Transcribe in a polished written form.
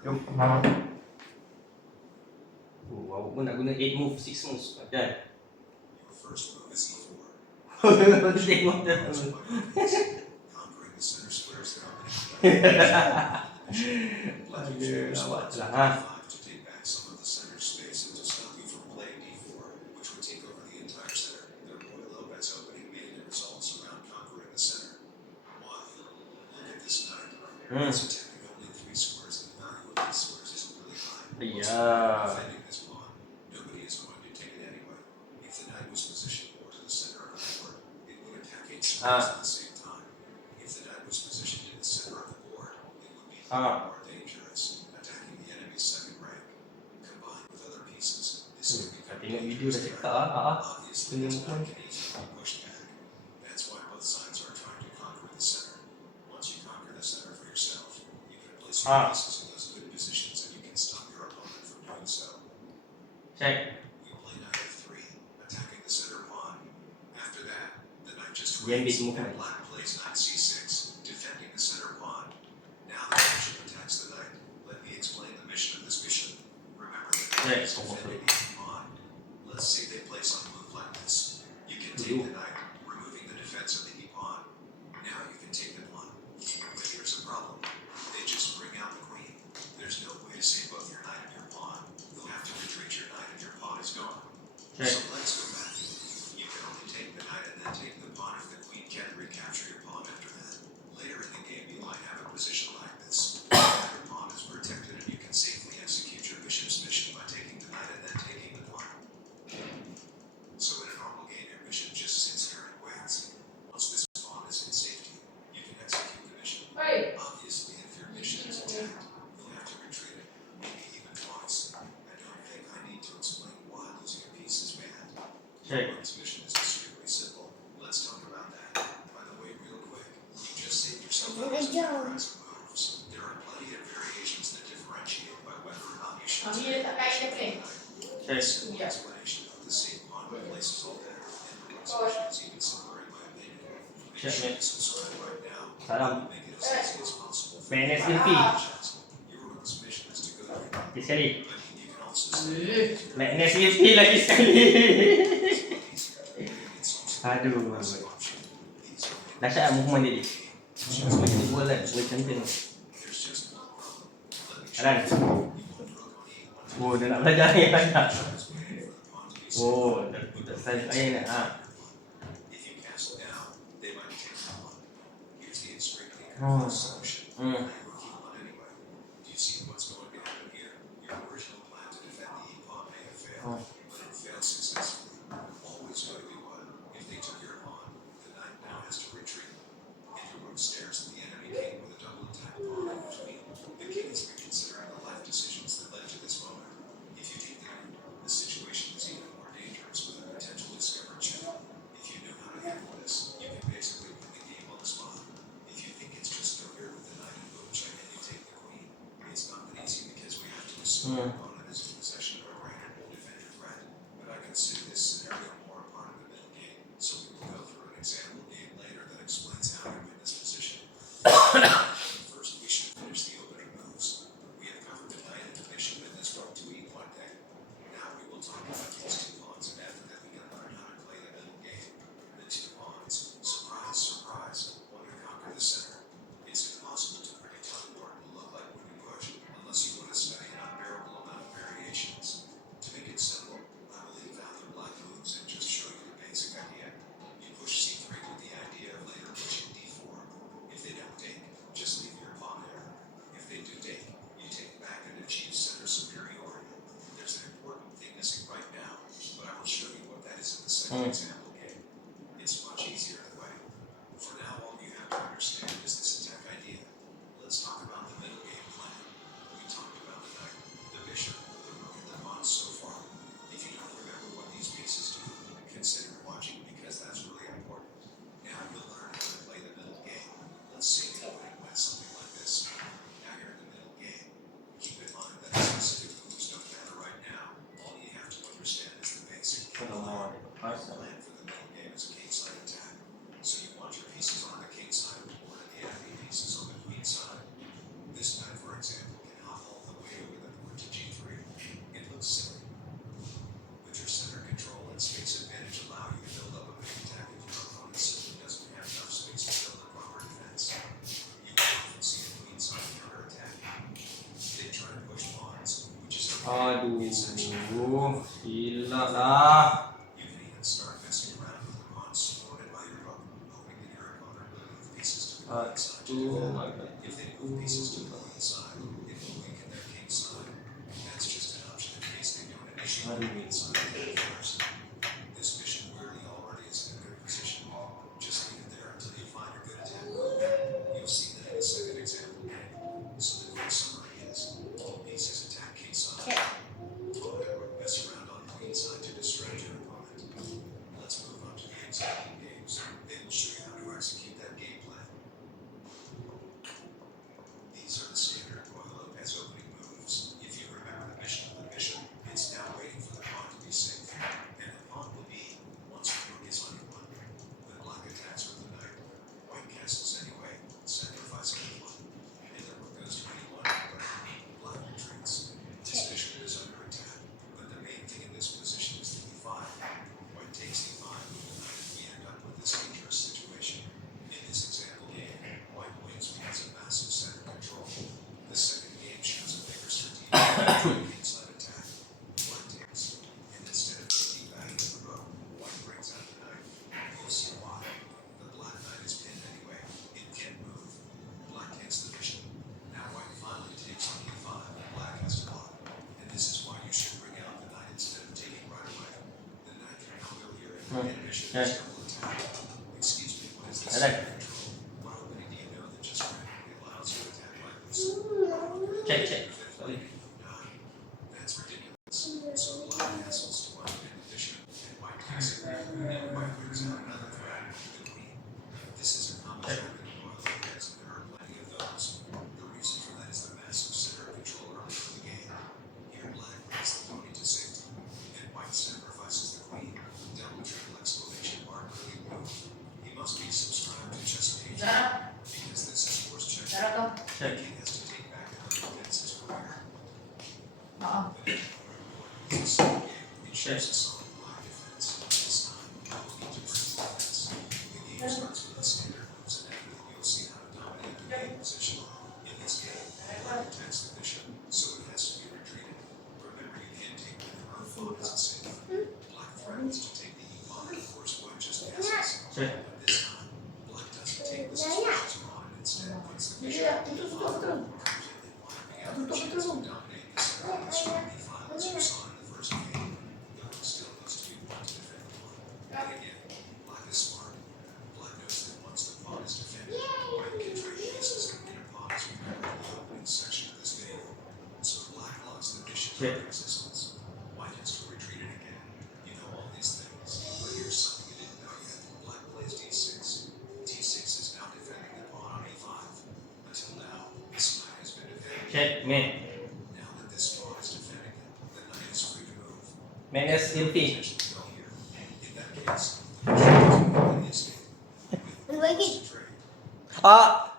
Jom. Awak pun nak guna 8 move, 6 moves. Kan? Tengok dah. Aduh, awak Thalhah. Yeah. Tengok video dah cakap punya movement. Check. Game base movement. Let's say they place on move like this. You can take the knight, removing the defense of the e pawn. Now you can take the pawn. But here's a problem. They just bring out the queen. There's no way to save both your knight and your pawn. You'll have to retreat your knight and your pawn is gone. So let's go back. You can only take the knight and then take the pawn if the queen can't recapture your pawn after that. Later in the game, you might have a position like this. Your pawn is protected and you can safely execute your bishop's mission by taking the knight and then taking the pawn. So in a normal game, your bishop just sits here and waits. Once this pawn is in safety, you can execute the mission. Obviously, if your mission is attacked, you'll have to retreat it, maybe even twice. I don't think I need to explain why losing a piece is bad. One's mission is extremely simple. Let's talk about that. By the way, real quick, you just saved yourself a surprise moves. There are plenty of variations that differentiate by whether or not you should take a simple explanation of the same pawn replaces all that, and the mission is even simpler in my opinion. Make sure you subscribe right now. Salam. Make it as easy as possible. Magnus Irfi. Your mission is to go there. Lagi sekali. But you can also say Magnus Irfi lagi sekali. Aduh. Dahsyat lah movement dia. Movement dia buat kan. Buat champion. Alan. Oh, dia nak belajar ni. Oh, tak style lain nak. Stares at the enemy king with a double attack pawn in between. The king is reconsidering the life decisions that led to this moment. If you take the end, the situation is even more dangerous with a potential discovered check. If you know how to handle this, you can basically win the game on the spot. If you think it's just go here with the knight and move check and you take the queen, it's not that easy because we have to assume your opponent is in possession of a granted defender threat. But I consider this scenario more a part of the middle game, so we will go through an example game later that explains how we win this position. First, we should finish the opening moves. We have covered the knight and the bishop in this rook to e1 deck. Now we will talk about these two pawns, and after that we can learn how to play the middle game. The two pawns, surprise, surprise, want to conquer the center. It's impossible to predict how the board will look like when you push, unless you want to study an unbearable amount of Aduh, gila lah. You can even start messing around with the pawns supported by your rook, hoping that your opponent will move pieces to the queen side to defend. If they move pieces to the queen side, it will weaken their king side. That's just an option in case they don't initiate the queen side attack first. This mission really already is in a good position. Just leave it there until you find a good attack move. You'll see that in a second example game. So the quick summary is, all pieces attack king side. Pawn and rook mess around on queen side to distract your opponent. Let's move on to the example games. They will show you how to execute that game plan. These are the standard Roy Lopez opening moves. If you remember the mission of the bishop, it's now waiting for the pawn to be safe. And the pawn will be once the rook is on one. When black attacks with the knight, white castles anyway, sacrificing the pawn. And the rook goes to e1, black retreats. This bishop is under attack, but the main thing in this position is the e5. White takes e5 with the knight, and we end up with this dangerous situation. In this example game, white wins because of massive center control. The second game shows a bigger strategic inside attack. White takes, and instead of taking back with the rook, white brings out the knight. You'll see why. The black knight is pinned anyway. It can't move. Black takes the bishop. Now white finally takes on e5, and black has to block. And this is why you should bring out the knight instead of taking right away. The knight can now go here and bishop is double attack. Excuse me, what is this center control? What opening do you know that just randomly allows you to attack like this? Check. Sorry. That's ridiculous. So black castles to unpin the bishop, and white takes it. And white brings out another threat, the queen. This is a common trap in Royal Lopez, and there are plenty of those. The reason for that is the massive center of control early in the game. Here black brings the pony to safety, and white sacrifices the queen. Double triple exclamation mark really move. He must be subscribed to Chesapeake, because this is force check. The king has to take back and defense his career. It shows a solid black defense. This time, we'll need to break the defense. The game starts with the standard moves, and after that, you'll see how to dominate the game position. In this game, black attacks the bishop, so it has to be retreated. Remember, you can't take when your own pawn isn't safe. Black threatens to take the e-pawn, and of course, white just passes. But this time, black doesn't take the suspicious pawn, and instead puts the bishop on the e-pawn, completely wiping out the chance of dominating the center of the strong e-5 as you saw in the first game. The rook still needs to be won to defend the pawn. And again, black is smart. Black knows that once the pawn is defended, white can trade pieces and get a pawn as we remember in the opening section of this video. So black locks the bishop out of existence. White has to retreat it again. You know all these things. But here's something you didn't know yet. Black plays d6. d6 is now defending the pawn on e5. Until now, this knight has been defended. Checkmate. Now that this pawn is defending it, the knight is free to move. Magnus, Irfi. In that case, the bishop is moving the estate with the trade. Ah,